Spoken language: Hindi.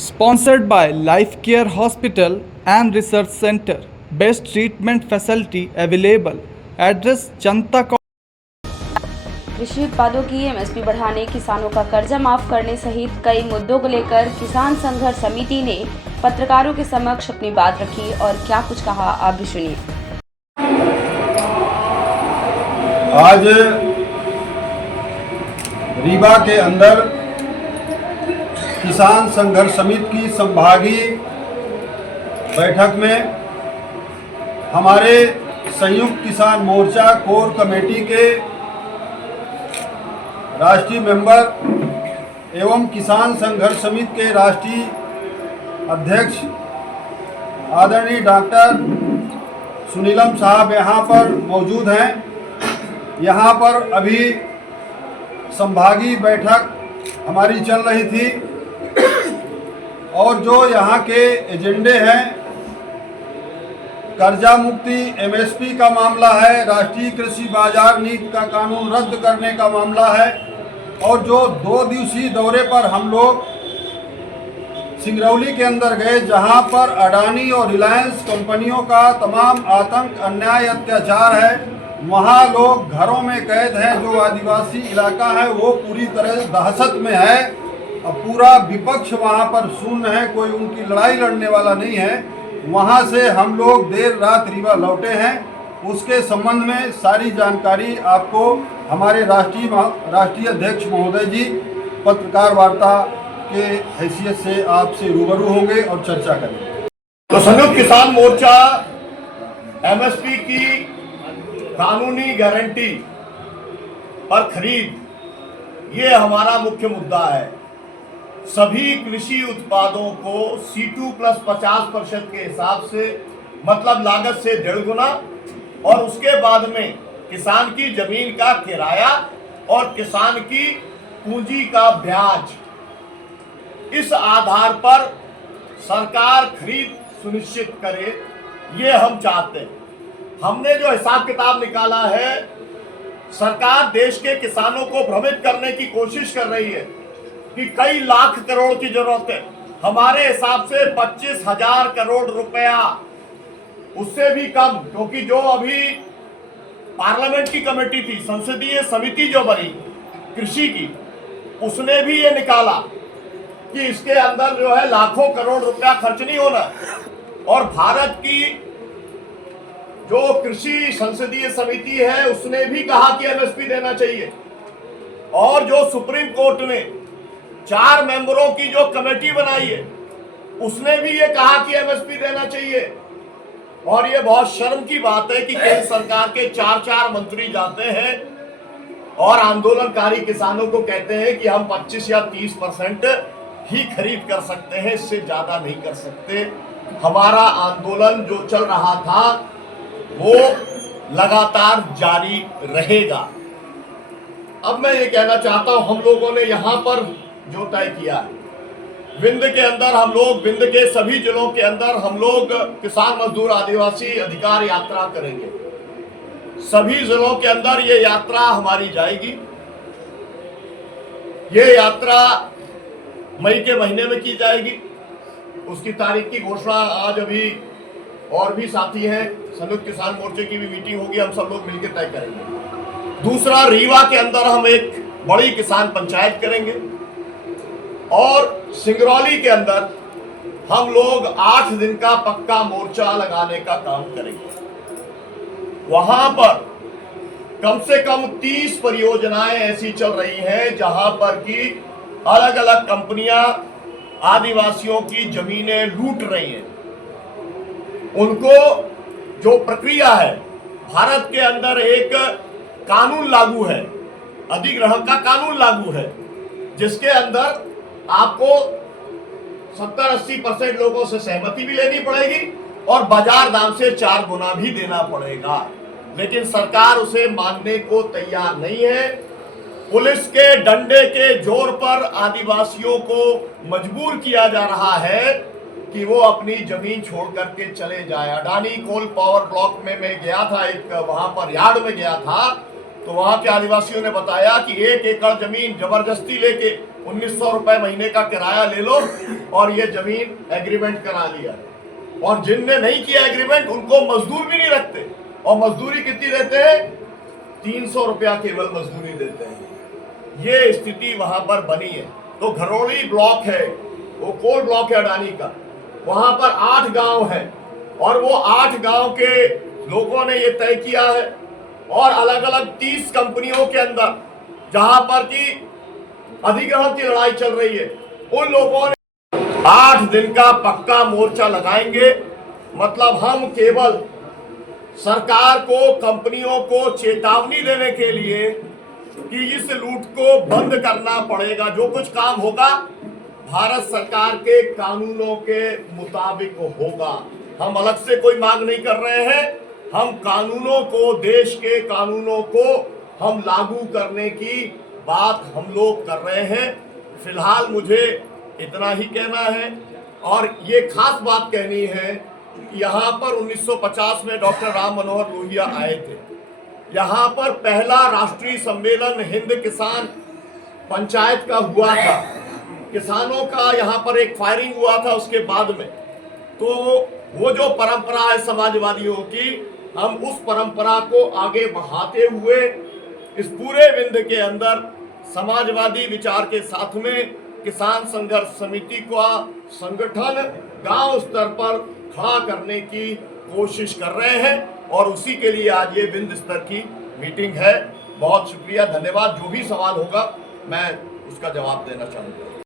Sponsored by Life Care Hospital and Research Center. Best treatment facility available. Address जनता कृषि उत्पादों की एमएसपी बढ़ाने, किसानों का कर्जा माफ करने सहित कई मुद्दों को लेकर किसान संघर्ष समिति ने पत्रकारों के समक्ष अपनी बात रखी और क्या कुछ कहा, आप भी सुनिए। आज रीवा के अंदर किसान संघर्ष समिति की संभागीय बैठक में हमारे संयुक्त किसान मोर्चा कोर कमेटी के राष्ट्रीय मेंबर एवं किसान संघर्ष समिति के राष्ट्रीय अध्यक्ष आदरणीय डॉक्टर सुनीलम साहब यहाँ पर मौजूद हैं। यहाँ पर अभी संभागीय बैठक हमारी चल रही थी और जो यहाँ के एजेंडे हैं, कर्जा मुक्ति, एमएसपी का मामला है, राष्ट्रीय कृषि बाजार नीति का कानून रद्द करने का मामला है और जो 2 दिवसीय दौरे पर हम लोग सिंगरौली के अंदर गए, जहां पर अडानी और रिलायंस कंपनियों का तमाम आतंक, अन्याय, अत्याचार है, वहां लोग घरों में कैद हैं। जो आदिवासी इलाका है वो पूरी तरह दहशत में है और पूरा विपक्ष वहां पर शून्य है, कोई उनकी लड़ाई लड़ने वाला नहीं है। वहां से हम लोग देर रात रीवा लौटे हैं। उसके संबंध में सारी जानकारी आपको हमारे राष्ट्रीय अध्यक्ष महोदय जी पत्रकार वार्ता के हैसियत से आपसे रूबरू होंगे और चर्चा करेंगे। तो संयुक्त किसान मोर्चा एमएसपी की कानूनी गारंटी पर खरीद, ये हमारा मुख्य मुद्दा है। सभी कृषि उत्पादों को C2 प्लस 50% के हिसाब से, मतलब लागत से 1.5 गुना, और उसके बाद में किसान की जमीन का किराया और किसान की पूंजी का ब्याज, इस आधार पर सरकार खरीद सुनिश्चित करे, ये हम चाहते हैं। हमने जो हिसाब किताब निकाला है, सरकार देश के किसानों को भ्रमित करने की कोशिश कर रही है कि कई लाख करोड़ की जरूरत है। हमारे हिसाब से 25,000 करोड़ रुपया, उससे भी कम, क्योंकि जो अभी पार्लियामेंट की कमेटी थी, संसदीय समिति जो बनी कृषि की, उसने भी ये निकाला कि इसके अंदर जो है लाखों करोड़ रुपया खर्च नहीं होना। और भारत की जो कृषि संसदीय समिति है उसने भी कहा कि एमएसपी देना चाहिए। और जो सुप्रीम कोर्ट ने 4 मेंबरों की जो कमेटी बनाई है, उसने भी ये कहा कि एमएसपी देना चाहिए। और ये बहुत शर्म की बात है कि केंद्र सरकार के 4 मंत्री जाते हैं और आंदोलनकारी किसानों को कहते हैं कि हम 25 या 30% ही खरीद कर सकते हैं, इससे ज्यादा नहीं कर सकते। हमारा आंदोलन जो चल रहा था वो लगातार जारी रहेगा। अब मैं ये कहना चाहता हूं, हम लोगों ने यहां पर जो तय किया है, विंध्य के अंदर हम लोग, विंध्य के सभी जिलों के अंदर हम लोग किसान मजदूर आदिवासी अधिकार यात्रा करेंगे। सभी जिलों के अंदर ये यात्रा हमारी जाएगी। ये यात्रा मई के महीने में की जाएगी। उसकी तारीख की घोषणा आज अभी और भी साथी हैं, संयुक्त किसान मोर्चे की भी मीटिंग होगी, हम सब लोग मिलकर तय करेंगे। दूसरा, रीवा के अंदर हम एक बड़ी किसान पंचायत करेंगे और सिंगरौली के अंदर हम लोग 8 दिन का पक्का मोर्चा लगाने का काम करेंगे। वहां पर कम से कम 30 परियोजनाएं ऐसी चल रही हैं जहां पर की अलग अलग कंपनियां आदिवासियों की जमीनें लूट रही हैं। उनको जो प्रक्रिया है, भारत के अंदर एक कानून लागू है, अधिग्रहण का कानून लागू है, जिसके अंदर आपको 70-80% लोगों से सहमति भी लेनी पड़ेगी और बाजार दाम से 4 गुना भी देना पड़ेगा। लेकिन सरकार उसे मानने को तैयार नहीं है। पुलिस के डंडे के जोर पर आदिवासियों को मजबूर किया जा रहा है कि वो अपनी जमीन छोड़ करके चले जाए। अडानी कोल पावर ब्लॉक में मैं गया था, एक वहां पर यार्ड में गया था, तो वहां के आदिवासियों ने बताया कि 1 एकड़ जमीन जबरदस्ती लेके 1900 रुपए महीने का किराया ले लो और ये जमीन एग्रीमेंट करा लिया। और जिनने नहीं किया एग्रीमेंट उनको मजदूर भी नहीं रखते, और मजदूरी कितनी देते हैं? 300 रुपया केवल मजदूरी देते हैं। ये स्थिति वहां पर बनी है। तो घरोली ब्लॉक है, वो कोल ब्लॉक है अडानी का, वहां पर 8 गांव है और वो 8 गांव के लोगों ने ये तय किया है, और अलग अलग 30 कंपनियों के अंदर जहां पर की अधिग्रहण की लड़ाई चल रही है, उन लोगों ने 8 दिन का पक्का मोर्चा लगाएंगे। मतलब हम केवल सरकार को, कंपनियों को चेतावनी देने के लिए कि इस लूट को बंद करना पड़ेगा। जो कुछ काम होगा भारत सरकार के कानूनों के मुताबिक होगा। हम अलग से कोई मांग नहीं कर रहे हैं, हम कानूनों को, देश के कानूनों को हम लागू करने की बात हम लोग कर रहे हैं। फिलहाल मुझे इतना ही कहना है, और ये खास बात कहनी है कि यहाँ पर 1950 में डॉक्टर राम मनोहर लोहिया आए थे। यहाँ पर पहला राष्ट्रीय सम्मेलन हिंद किसान पंचायत का हुआ था। किसानों का यहाँ पर एक फायरिंग हुआ था उसके बाद में। तो वो जो परंपरा है समाजवादियों की, हम उस परंपरा को आगे बढ़ाते हुए इस पूरे विंध्य के अंदर समाजवादी विचार के साथ में किसान संघर्ष समिति का संगठन गांव स्तर पर खड़ा करने की कोशिश कर रहे हैं, और उसी के लिए आज ये विंध्य स्तर की मीटिंग है। बहुत शुक्रिया, धन्यवाद। जो भी सवाल होगा मैं उसका जवाब देना चाहूँगा।